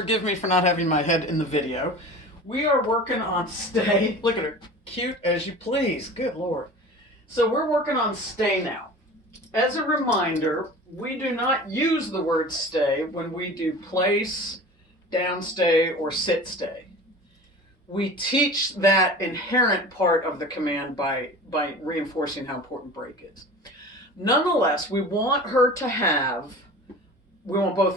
Forgive me for not having my head in the video. We are working on stay. Look at her. Cute as you please. Good Lord. So we're working on stay now. As a reminder, we do not use the word stay when we do place, down stay, or sit stay. We teach that inherent part of the command by reinforcing how important break is. Nonetheless, we want both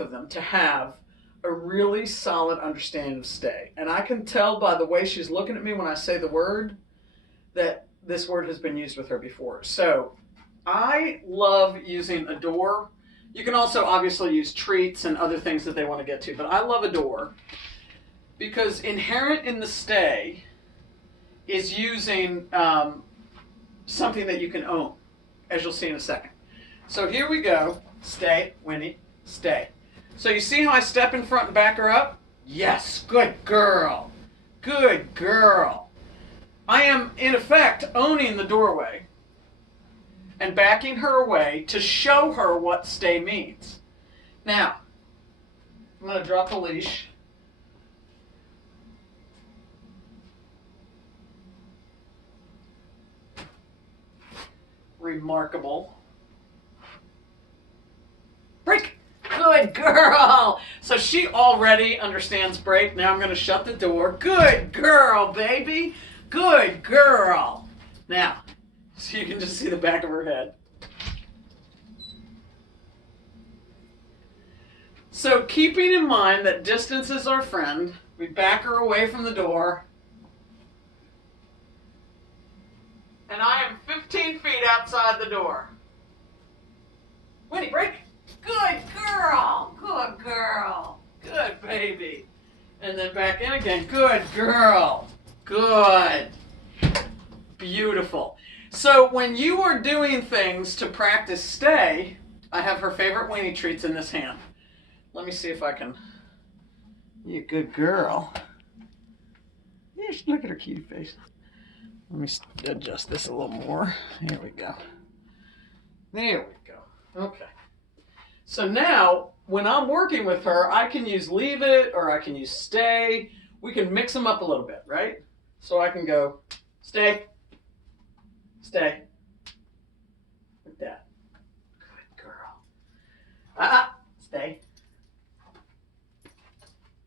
of them to have a really solid understanding of stay. And I can tell by the way she's looking at me when I say the word that this word has been used with her before. So I love using adore. You can also obviously use treats and other things that they want to get to, but I love adore because inherent in the stay is using something that you can own, as you'll see in a second. So here we go. Stay, Winnie, stay. So you see how I step in front and back her up? Yes, good girl. Good girl. I am, in effect, owning the doorway and backing her away to show her what stay means. Now, I'm going to drop the leash. Remarkable. Break. Good girl. So she already understands break. Now I'm going to shut the door. Good girl, baby. Good girl. Now, so you can just see the back of her head. So keeping in mind that distance is our friend, we back her away from the door. And I am 15 feet outside the door. Winnie, break. Good girl. Good girl. Good baby. And then back in again. Good girl. Good. Beautiful. So when you are doing things to practice stay, I have her favorite Winnie treats in this hand. Let me see if I can. You good girl. Yeah, look at her cute face. Let me adjust this a little more. Here we go. There we go. Okay. So now, when I'm working with her, I can use leave it or I can use stay. We can mix them up a little bit, right? So I can go stay, stay, like that. Good girl. Stay.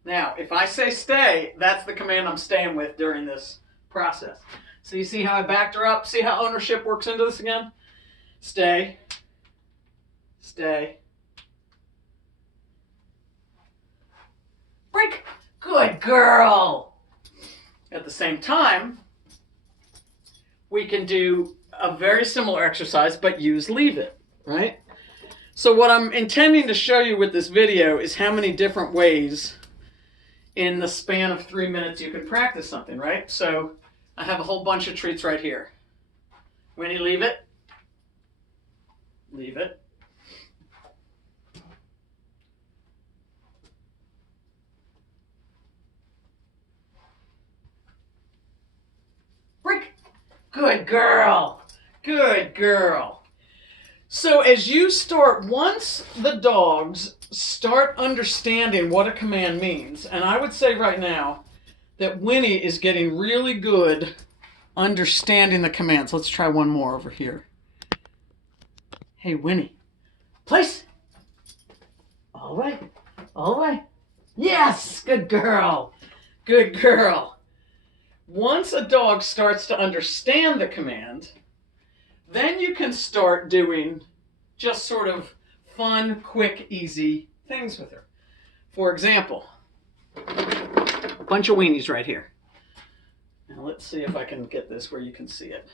Now, if I say stay, that's the command I'm staying with during this process. So you see how I backed her up? See how ownership works into this again? Stay. Stay. Break. Good girl. At the same time, we can do a very similar exercise, but use leave it, right? So what I'm intending to show you with this video is how many different ways in the span of 3 minutes you can practice something, right? So I have a whole bunch of treats right here. Winnie, leave it. Leave it. Break. Good girl. Good girl. So as you start, once the dogs start understanding what a command means, and I would say right now, that Winnie is getting really good understanding the commands. Let's try one more over here. Hey, Winnie. Place. All right. All right. Yes. Good girl. Good girl. Once a dog starts to understand the command, then you can start doing just sort of fun, quick, easy things with her. For example, bunch of weenies right here. Now let's see if I can get this where you can see it.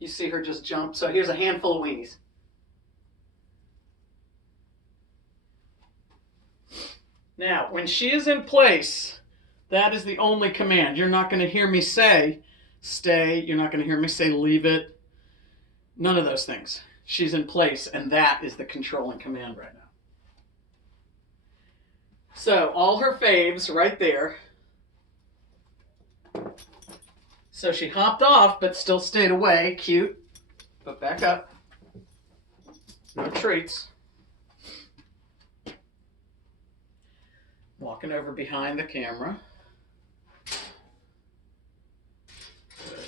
You see her just jump. So here's a handful of weenies. Now, when she is in place, that is the only command. You're not going to hear me say stay. You're not going to hear me say leave it. None of those things. She's in place, and that is the controlling command right now. So all her faves right there. So she hopped off, but still stayed away. Cute. But back up. No treats. Walking over behind the camera. Good.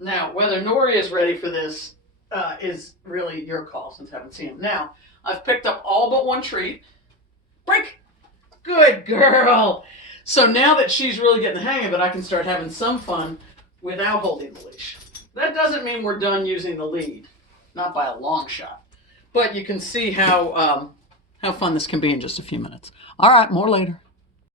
Now, whether Nori is ready for this is really your call since I haven't seen him. Now, I've picked up all but one treat. Break! Good girl! So now that she's really getting the hang of it, I can start having some fun without holding the leash. That doesn't mean we're done using the lead. Not by a long shot. But you can see how fun this can be in just a few minutes. All right, more later.